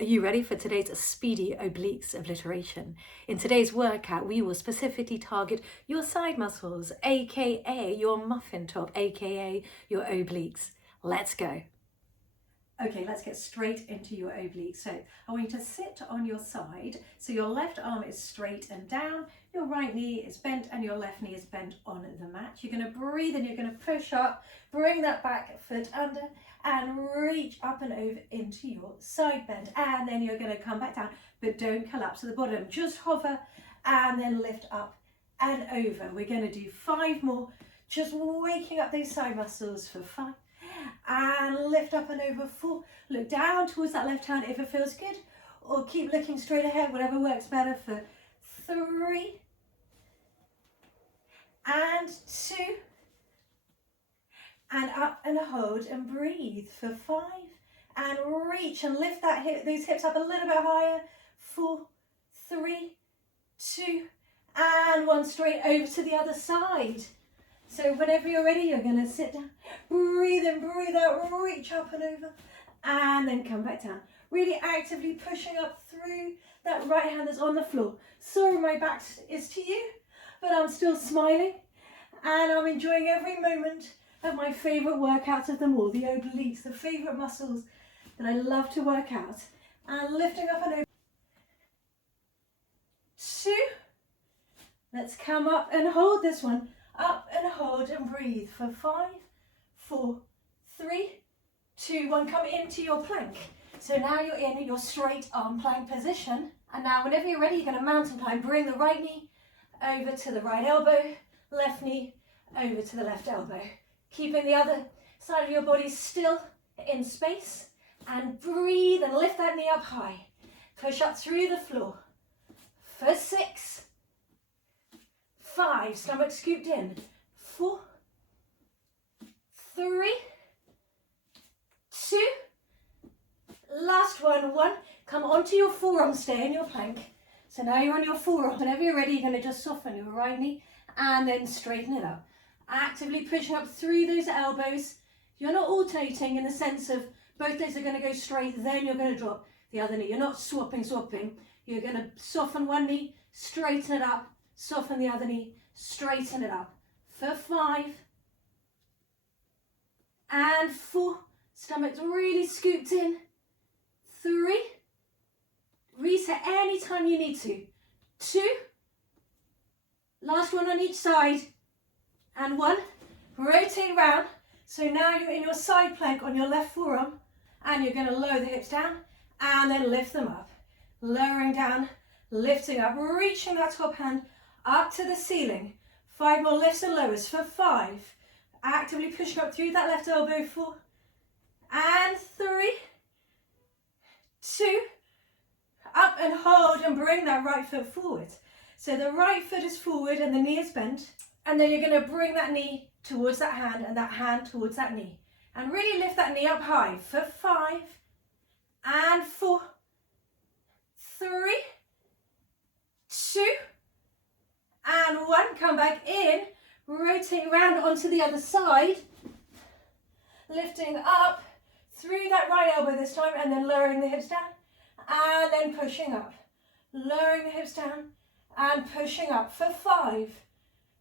Are you ready for today's speedy obliques obliteration? In today's workout, we will specifically target your side muscles, aka your muffin top, aka your obliques. Let's go. Okay, let's get straight into your obliques. So I want you to sit on your side. So your left arm is straight and down, your right knee is bent and your left knee is bent on the mat. You're going to breathe and you're going to push up, bring that back foot under and reach up and over into your side bend. And then you're going to come back down, but don't collapse to the bottom. Just hover and then lift up and over. We're going to do 5 more, just waking up those side muscles for 5. And lift up and over 4. Look down towards that left hand if it feels good, or keep looking straight ahead, whatever works better, for 3 and 2 and up and hold and breathe for 5 and reach and lift that those hips up a little bit higher. 4, 3, 2 and 1. Straight over to the other side. So whenever you're ready, you're going to sit down, breathe in, breathe out, reach up and over, and then come back down. Really actively pushing up through that right hand that's on the floor. Sorry my back is to you, but I'm still smiling, and I'm enjoying every moment of my favourite workouts of them all, the obliques, the favourite muscles that I love to work out. And lifting up and over. 2. Let's come up and hold this one. Up and hold and breathe for 5, 4, 3, 2, 1. Come into your plank. So now you're in your straight arm plank position. And now whenever you're ready, you're going to mountain climb. Bring the right knee over to the right elbow, left knee over to the left elbow. Keeping the other side of your body still in space. And breathe and lift that knee up high. Push up through the floor for 6, 5, stomach scooped in, 4, 3, 2, last one, 1. Come onto your forearm, stay in your plank. So now you're on your forearm. Whenever you're ready, you're going to just soften your right knee and then straighten it up. Actively pushing up through those elbows. You're not alternating in the sense of both those are going to go straight, then you're going to drop the other knee. You're not swapping. You're going to soften one knee, straighten it up, soften the other knee, straighten it up for 5 and 4. Stomach's really scooped in. 3. Reset anytime you need to. 2. Last one on each side. And 1. Rotate round. So now you're in your side plank on your left forearm, and you're going to lower the hips down and then lift them up. Lowering down, lifting up, reaching that top hand up to the ceiling. 5 more lifts and lowers for 5. Actively pushing up through that left elbow. 4 and 3, 2, up and hold and bring that right foot forward. So the right foot is forward and the knee is bent, and then you're going to bring that knee towards that hand and that hand towards that knee, and really lift that knee up high for 5 and 4, 3, 2 and 1. Come back in, rotating around onto the other side, lifting up through that right elbow this time, and then lowering the hips down and then pushing up, lowering the hips down and pushing up for 5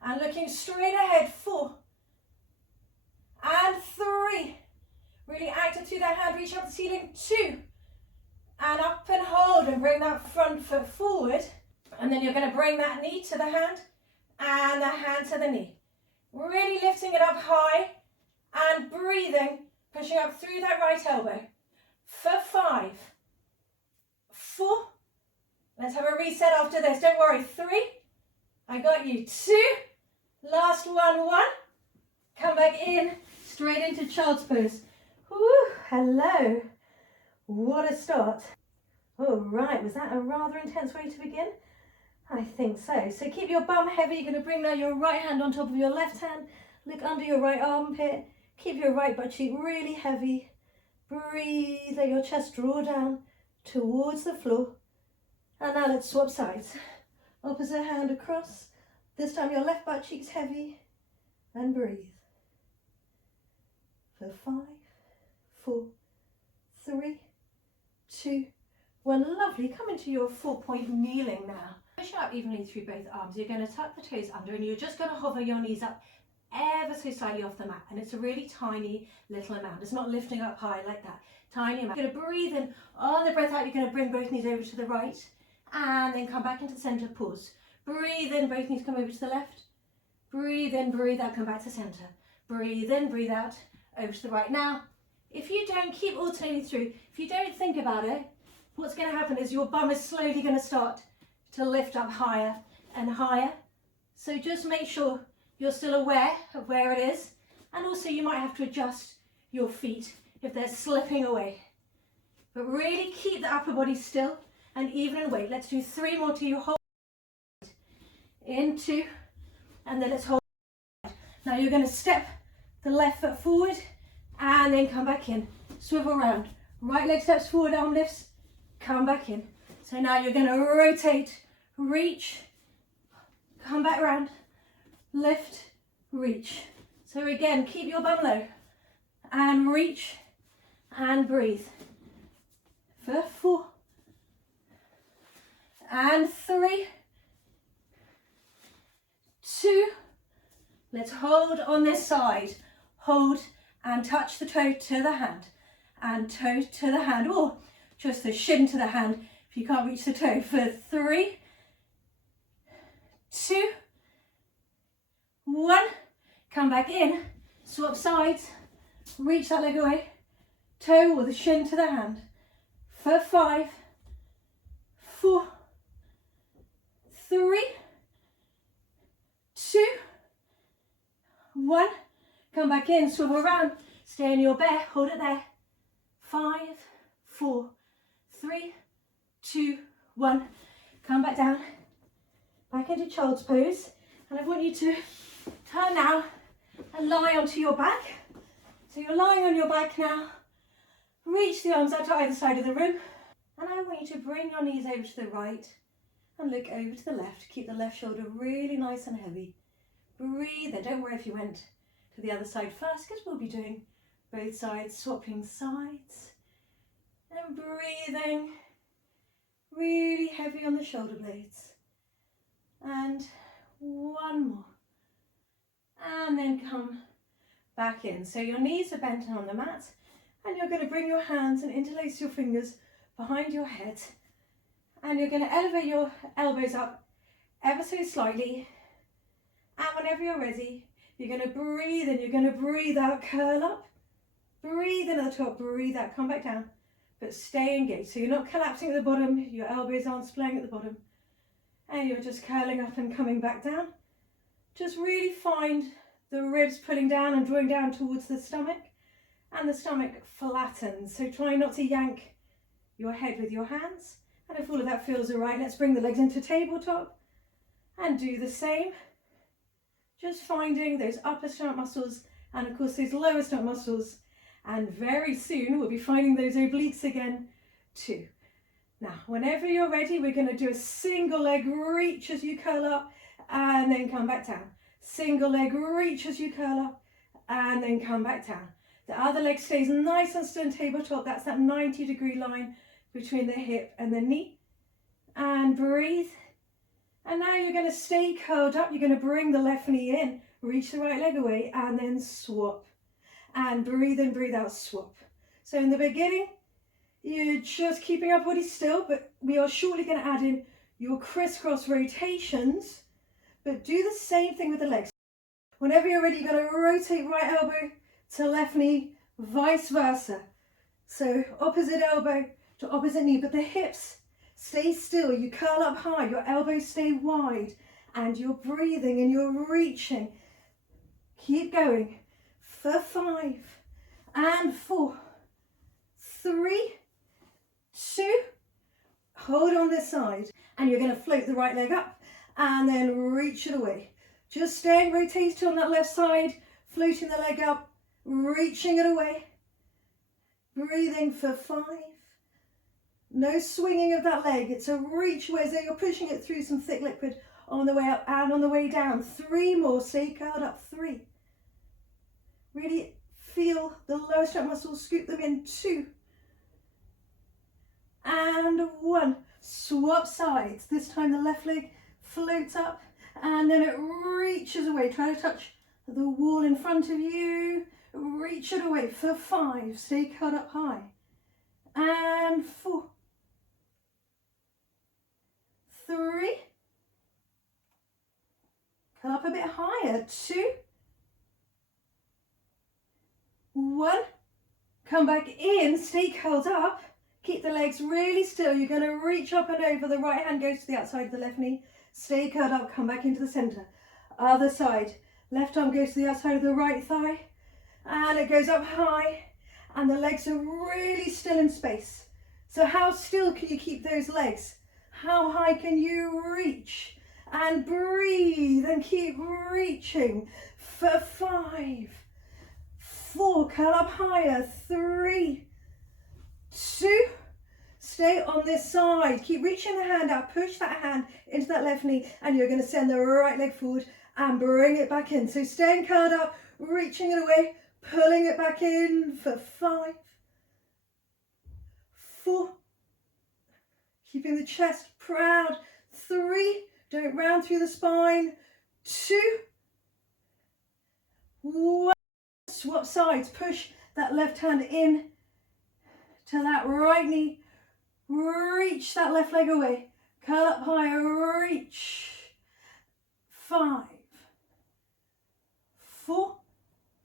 and looking straight ahead. 4 and 3, really active through that hand, reach up the ceiling. 2 and up and hold and bring that front foot forward. And then you're going to bring that knee to the hand and the hand to the knee. Really lifting it up high and breathing, pushing up through that right elbow for 5, 4. Let's have a reset after this. Don't worry. 3. I got you. 2. Last one. 1. Come back in, straight into child's pose. Woo, hello. What a start. All right, was that a rather intense way to begin? I think so. So keep your bum heavy. You're going to bring now your right hand on top of your left hand. Look under your right armpit. Keep your right butt cheek really heavy. Breathe, let your chest draw down towards the floor. And now let's swap sides. Opposite hand across. This time your left butt cheek's heavy. And breathe. For 5, 4, 3, 2, Well, lovely. Come into your 4-point kneeling now. Push up evenly through both arms. You're going to tuck the toes under and you're just going to hover your knees up ever so slightly off the mat. And it's a really tiny little amount. It's not lifting up high like that. Tiny amount. You're going to breathe in. On the breath out, you're going to bring both knees over to the right and then come back into the center. Pause. Breathe in, both knees come over to the left. Breathe in, breathe out, come back to center. Breathe in, breathe out, over to the right. Now, if you don't keep alternating through, if you don't think about it, what's going to happen is your bum is slowly going to start to lift up higher and higher. So just make sure you're still aware of where it is. And also you might have to adjust your feet if they're slipping away. But really keep the upper body still and even in weight. Let's do 3 more till you hold. Into, and then let's hold. Now you're going to step the left foot forward and then come back in. Swivel around. Right leg steps forward, arm lifts, come back in. So now you're going to rotate, reach, come back round, lift, reach. So again, keep your bum low and reach and breathe. For 4 and 3, 2, let's hold on this side. Hold and touch the toe to the hand and toe to the hand, or just the shin to the hand if you can't reach the toe. For 3, 2, 1, come back in, swap sides, reach that leg away, toe or the shin to the hand. For 5, 4, 3, 2, 1, come back in, swivel around, stay in your bear, hold it there. 5, 4, 3, 2, 1, come back down, back into child's pose. And I want you to turn now and lie onto your back. So you're lying on your back now, reach the arms out to either side of the room. And I want you to bring your knees over to the right and look over to the left. Keep the left shoulder really nice and heavy. Breathe in. Don't worry if you went to the other side first, because we'll be doing both sides, swapping sides. And breathing really heavy on the shoulder blades. And 1 more. And then come back in. So your knees are bent on the mat, and you're going to bring your hands and interlace your fingers behind your head. And you're going to elevate your elbows up ever so slightly. And whenever you're ready, you're going to breathe in, you're going to breathe out, curl up. Breathe in at the top, breathe out, come back down. But stay engaged. So you're not collapsing at the bottom, your elbows aren't splaying at the bottom. And you're just curling up and coming back down. Just really find the ribs pulling down and drawing down towards the stomach. And the stomach flattens. So try not to yank your head with your hands. And if all of that feels all right, let's bring the legs into tabletop and do the same. Just finding those upper stomach muscles and of course those lower stomach muscles. And very soon we'll be finding those obliques again too. Now, whenever you're ready, we're going to do a single leg reach as you curl up and then come back down. Single leg reach as you curl up and then come back down. The other leg stays nice and still in tabletop. That's that 90-degree line between the hip and the knee. And breathe. And now you're going to stay curled up. You're going to bring the left knee in, reach the right leg away, and then swap. And breathe in, breathe out, swap. So in the beginning, you're just keeping our body still, but we are shortly going to add in your crisscross rotations, but do the same thing with the legs. Whenever you're ready, you're going to rotate right elbow to left knee, vice versa. So opposite elbow to opposite knee, but the hips stay still. You curl up high, your elbows stay wide, and you're breathing and you're reaching. Keep going. For 5 and 4, 3, 2, hold on this side, and you're going to float the right leg up and then reach it away. Just staying rotated on that left side, floating the leg up, reaching it away. Breathing for 5. No swinging of that leg. It's a reach away as though you're pushing it through some thick liquid on the way up and on the way down. 3 more. Stay curled up. 3. Really feel the lower stomach muscles, scoop them in. 2. And Swap sides. This time the left leg floats up and then it reaches away. Try to touch the wall in front of you. Reach it away for 5. Stay curled up high. And 4, 3. Curl up a bit higher. 2, 1. Come back in. Stay curled up. Keep the legs really still. You're going to reach up and over. The right hand goes to the outside of the left knee. Stay curled up. Come back into the center. Other side. Left arm goes to the outside of the right thigh. And it goes up high. And the legs are really still in space. So how still can you keep those legs? How high can you reach? And breathe and keep reaching for 5, 4. Curl up higher. 3, 2. Stay on this side. Keep reaching the hand out. Push that hand into that left knee and you're going to send the right leg forward and bring it back in. So staying curled up, reaching it away, pulling it back in for 5, 4. Keeping the chest proud. 3. Don't round through the spine. 2, 1. Swap sides. Push that left hand in to that right knee. Reach that left leg away. Curl up higher. Reach. 5, 4.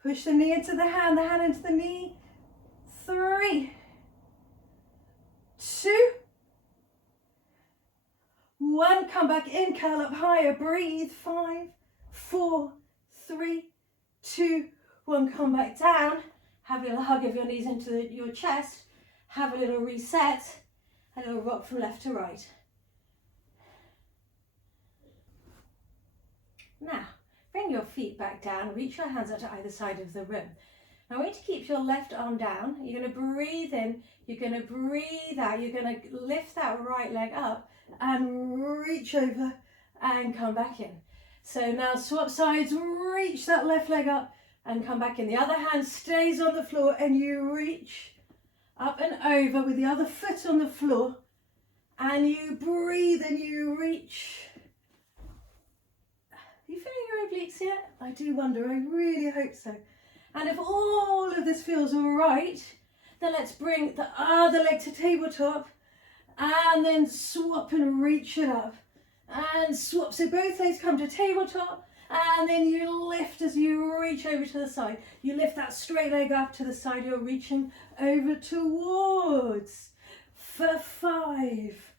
Push the knee into the hand into the knee. 3, 2, 1. Come back in, curl up higher, breathe. 5, 4, 3, 2, 1. Come back down. Have a little hug of your knees into your chest. Have a little reset. A little rock from left to right. Now, bring your feet back down. Reach your hands out to either side of the room. Now, I want you to keep your left arm down. You're going to breathe in. You're going to breathe out. You're going to lift that right leg up and reach over and come back in. So now swap sides, reach that left leg up and come back in. The other hand stays on the floor and you reach up and over with the other foot on the floor and you breathe and you reach. Are you feeling your obliques yet? I do wonder, I really hope so. And if all of this feels all right, then let's bring the other leg to tabletop and then swap and reach it up and swap. So both legs come to tabletop and then you lift as you reach over to the side. You lift that straight leg up to the side you're reaching over towards. For 5,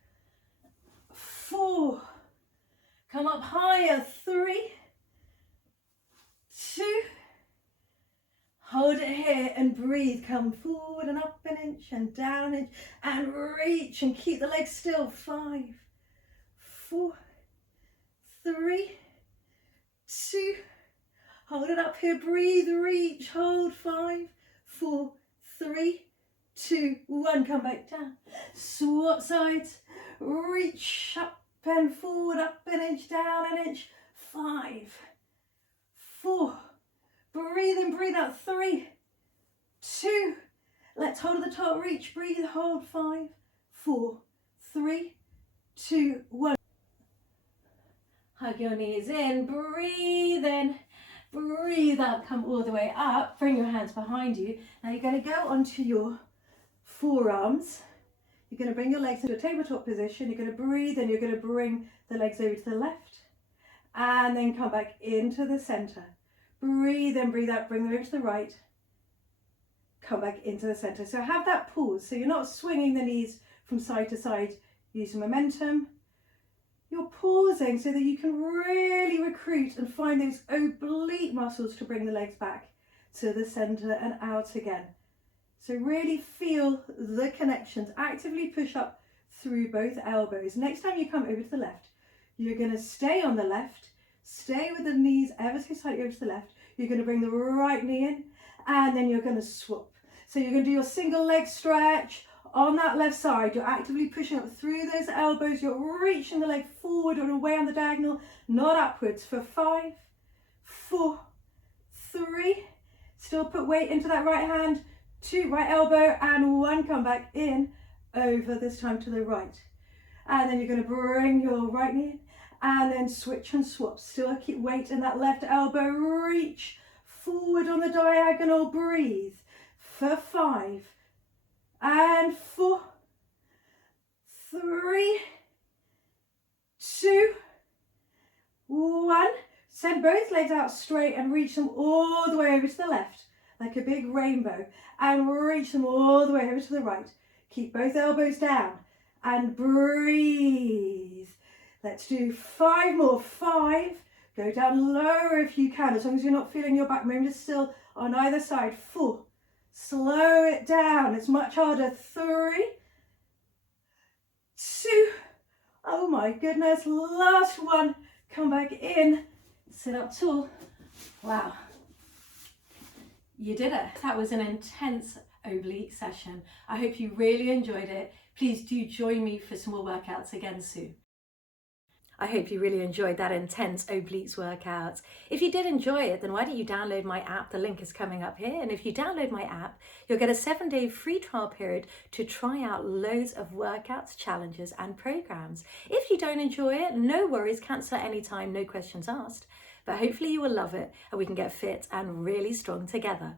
4, come up higher. 3, 2, hold it here and breathe. Come forward and up an inch and down an inch and reach and keep the legs still. 5, 4, 3, 2, hold it up here. Breathe, reach, hold. 5, 4, 3, 2, 1. Come back down. Swap sides. Reach up and forward, up an inch, down an inch. 5, 4. Breathe in, breathe out. 3, 2. Let's hold at the top. Reach, breathe, hold. 5, 4, 3, 2, 1. Hug your knees in. Breathe in. Breathe out. Come all the way up. Bring your hands behind you. Now you're going to go onto your forearms. You're going to bring your legs into a tabletop position. You're going to breathe and you're going to bring the legs over to the left and then come back into the center. Breathe in, breathe out, bring them over to the right. Come back into the center. So have that pause. So you're not swinging the knees from side to side using momentum. You're pausing so that you can really recruit and find those oblique muscles to bring the legs back to the center and out again. So really feel the connections. Actively push up through both elbows. Next time you come over to the left, you're going to stay on the left, stay with the knees ever so slightly over to the left. You're going to bring the right knee in and then you're going to swap. So you're going to do your single leg stretch on that left side. You're actively pushing up through those elbows. You're reaching the leg forward and away on the diagonal, not upwards. For 5, 4, 3. Still put weight into that right hand. 2, right elbow and 1. Come back in over, this time to the right. And then you're going to bring your right knee in, and then switch and swap. Still keep weight in that left elbow. Reach forward on the diagonal. Breathe for 5 and 4, 3, 2, 1. Send both legs out straight and reach them all the way over to the left, like a big rainbow, and reach them all the way over to the right. Keep both elbows down and breathe. Let's do 5 more. 5. Go down lower if you can, as long as you're not feeling your back moving, just still on either side. 4. Slow it down. It's much harder. 3, 2. Oh my goodness. Last one. Come back in. Sit up tall. Wow. You did it. That was an intense oblique session. I hope you really enjoyed it. Please do join me for some more workouts again soon. I hope you really enjoyed that intense obliques workout. If you did enjoy it, then why don't you download my app? The link is coming up here. And if you download my app, you'll get a 7-day free trial period to try out loads of workouts, challenges, and programs. If you don't enjoy it, no worries, cancel at any time, no questions asked. But hopefully you will love it and we can get fit and really strong together.